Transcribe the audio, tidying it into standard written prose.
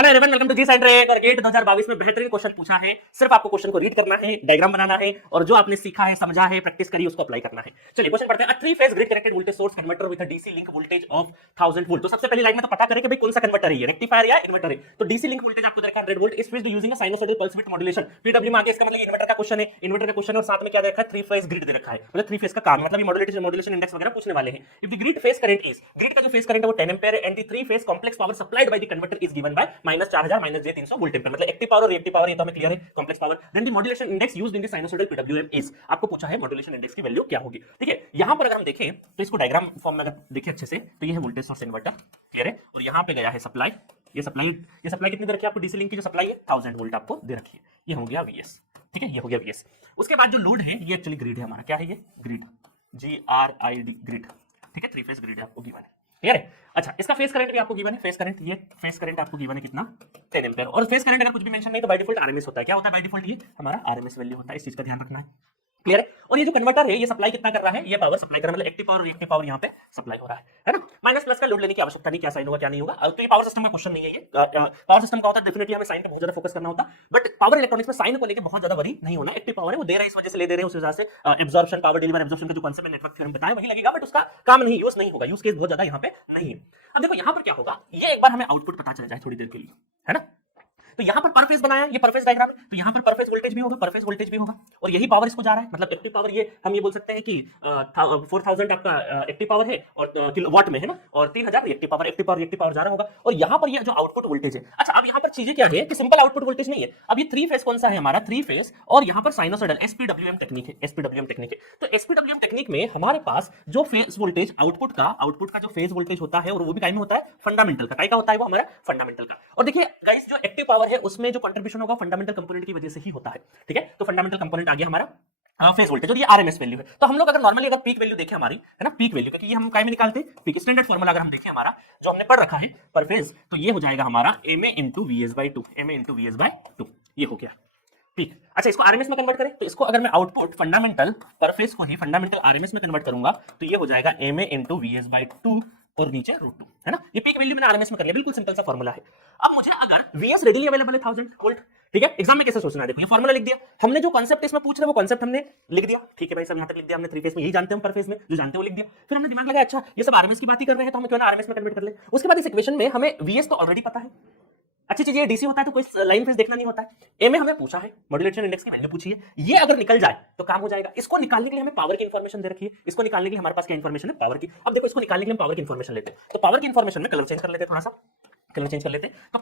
Hello everyone, welcome to G centre. और GATE 2022 में बेहतरीन क्वेश्चन पूछा है। सिर्फ आपको क्वेश्चन को रीड करना है, डायग्राम बनाना है और जो आपने सीखा है, समझा है, प्रैक्टिस करी, उसको अप्लाई करना है। चलिए क्वेश्चन पढ़ते हैं। Three phase grid connected voltage source converter with DC link voltage of 1000 volt. तो सबसे पहली लाइन में तो पता करें कि भाई कौन सा कन्वर्टर है, ये रेक्टिफायर या इन्वर्टर है। तो डीसी लिंक वोल्टेज आपको देखा 100 volt is fixed using a sinusoidal pulse with modulation. PW में आगे इसका मतलब इन्वर्टर का क्वेश्चन है, इन्वर्टर का क्वेश्चन है और साथ में क्या देखा है, थ्री फेज ग्रिड दे रखा है। मतलब थ्री फेज का काम मतलब मॉड्यूलेशन इंडेक्स वगैरह पूछने वाले हैं। If the grid phase current is, grid का जो फेज करंट है वो 10 ampere and the three phase complex power supplied by the converter is given by -4000 -j300 volt ampere. मतलब एक्टिव पावर और रिएक्टिव पावर ये तो हमें क्लियर है, complex power. Then the modulation index used in the sinusoidal PWM is, आपको पूछा है modulation index की वैल्यू क्या होगी। ठीक है, यहां पर अगर हम देखें तो इसको डायग्राम फॉर्म में अगर देखें अच्छे से तो ये है वोल्टेज सोर्स इन्वर्टर, क्लियर है। और यहां पे गया है सप्लाई, ये सप्लाई कितनी दे रखी है आपको, डीसी लिंक की जो सप्लाई है 1000 वोल्ट आपको दे रखी है। ये हो गया वीएस, ठीक है, ये हो गया वीएस। उसके बाद जो लोड है ये एक्चुअली ग्रिड है हमारा, क्या है ये ग्रिड, GRID ग्रिड, ठीक है, थ्री फेज ग्रिड आपको गिवन है, क्लियर है। अच्छा, इसका फेज करंट भी आपको गिवन है, फेज करंट, ये फेज करंट आपको गिवन है कितना, 10 एम्पीयर। और फेज करंट अगर कुछ भी मेंशन नहीं तो बाय डिफॉल्ट आरएमएस होता है। क्या होता है बाय डिफॉल्ट, ये हमारा आरएमएस वैल्यू होता है, इस चीज का ध्यान रखना है, क्लियर है। और ये जो कन्वर्टर है ये सप्लाई कितना कर रहा है, ये पावर सप्लाई कर रहा है, मतलब एक्टिव पावर और रिएक्टिव पावर यहाँ पे सप्लाई हो रहा है ना। माइनस प्लस का लोड लेने की आवश्यकता नहीं, क्या साइन होगा क्या नहीं होगा। तो ये पावर सिस्टम का क्वेश्चन नहीं है, ये पावर सिस्टम का होता है डेफिनेटली हमें साइन पे बहुत ज्यादा फोकस करना होता है। बट पावर इलेक्ट्रॉनिक्स में साइन को लेकर बहुत ज्यादा वरी नहीं होना। एक्टिव पावर है वो दे रहा है, इस वजह से ले दे रहे हैं, उस वजह से एब्जॉर्प्शन, पावर डिलीवर एब्जॉर्प्शन का जो कांसेप्ट में नेटवर्क थ्योरम बताया वही लगेगा, बट उसका काम नहीं, यूज नहीं होगा, यूज केस बहुत ज्यादा यहाँ पे नहीं है। अब देखो यहाँ पर क्या होगा, ये एक बार हमें आउटपुट पता चल जाए थोड़ी देर के लिए, है ना। तो यहां पर पर फेज बनाया, ये पर फेज डायग्राम है, तो यहां पर पर फेज वोल्टेज भी होगा, पर फेज वोल्टेज भी होगा और यही पावर इसको जा रहा है। मतलब एक्टिव पावर ये हम ये बोल सकते हैं कि 4000 आपका एक्टिव पावर है और किलोवाट में है ना, और 3000 रिएक्टिव पावर जा रहा होगा। और यहां पर ये जो आउटपुट वोल्टेज है, अच्छा अब यहां पर चीजें क्या है कि सिंपल आउटपुट वोल्टेज नहीं है। अब ये थ्री फेज कौन सा है हमारा, थ्री फेज, और यहां पर साइनसॉइडल एसपीडब्ल्यूएम टेक्निक है, एसपीडब्ल्यूएम टेक्निक है। तो एसपीडब्ल्यूएम टेक्निक में हमारे पास जो फेज वोल्टेज आउटपुट का जो फेज वोल्टेज होता है और वो भी काई में होता है, फंडामेंटल का, काई का होता है वो हमारा फंडामेंटल का। और देखिए गाइस, जो एक्टिव पावर है उसमें जो कंट्रीब्यूशन होगा फंडामेंटल कंपोनेंट की वजह से ही होता है, ठीक है। तो फंडामेंटल कंपोनेंट आ गया हमारा फेज वोल्टेज और ये आरएमएस वैल्यू है। तो हम लोग अगर नॉर्मली अगर पीक वैल्यू देखें हमारी, है ना, पीक वैल्यू, क्योंकि ये हम काय में निकालते हैं, पीक स्टैंडर्ड फार्मूला अगर हम देखें हमारा जो हमने पढ़ रखा है पर फेज, तो ये हो जाएगा हमारा ma into vs by 2, ma into vs by 2, ये हो गया पीक। अच्छा, इसको आरएमएस में कन्वर्ट करें तो इसको अगर मैं आउटपुट फंडामेंटल पर फेज को ही फंडामेंटल आरएमएस में कन्वर्ट करूंगा तो ये हो जाएगा ma into vs by 2 और नीचे √2, है ना। ये पीक वैल्यू मैंने आरएमएस में कर लिया, बिल्कुल सिंपल सा फार्मूला है। अब मुझे अगर vs रेडिली अवेलेबल है 1000 वोल्ट, ठीक है, एग्जाम में कैसे सोचना है, देखो ये फार्मूला लिख दिया हमने, जो कांसेप्ट इसमें पूछ रहे वो कांसेप्ट हमने लिख दिया, ठीक है भाई, सब यहां तक लिख दिया हमने। थ्री फेज में यही जानते हैं, पर फेज में जो जानते हैं वो लिख दिया। फिर हमने दिमाग लगाया, अच्छा ये सब आरएमएस की बात ही कर रहे हैं तो हमें क्यों ना आरएमएस में कन्वर्ट कर ले। उसके बाद इस इक्वेशन में हमें वीएस तो ऑलरेडी पता है, अच्छी चीज ये डीसी होता है तो कोई लाइन फेज देखना नहीं होता है। ए में हमें पूछा है मॉड्यूलेशन इंडेक्स की वैल्यू पूछी है, ये अगर निकल जाए तो काम हो जाएगा। इसको निकालने के लिए हमें पावर की इंफॉर्मेशन दे रखी है, इसको निकालने के लिए हमारे पास क्या इंफॉर्मेशन है, पावर की। अब देखो इसको निकालने के लिए हम पावर की इंफॉर्मेशन लेते हैं, तो पावर की इंफॉर्मेशन में कलर चेंज कर लेते हैं, थोड़ा सा कलर चेंज कर लेते हैं। तो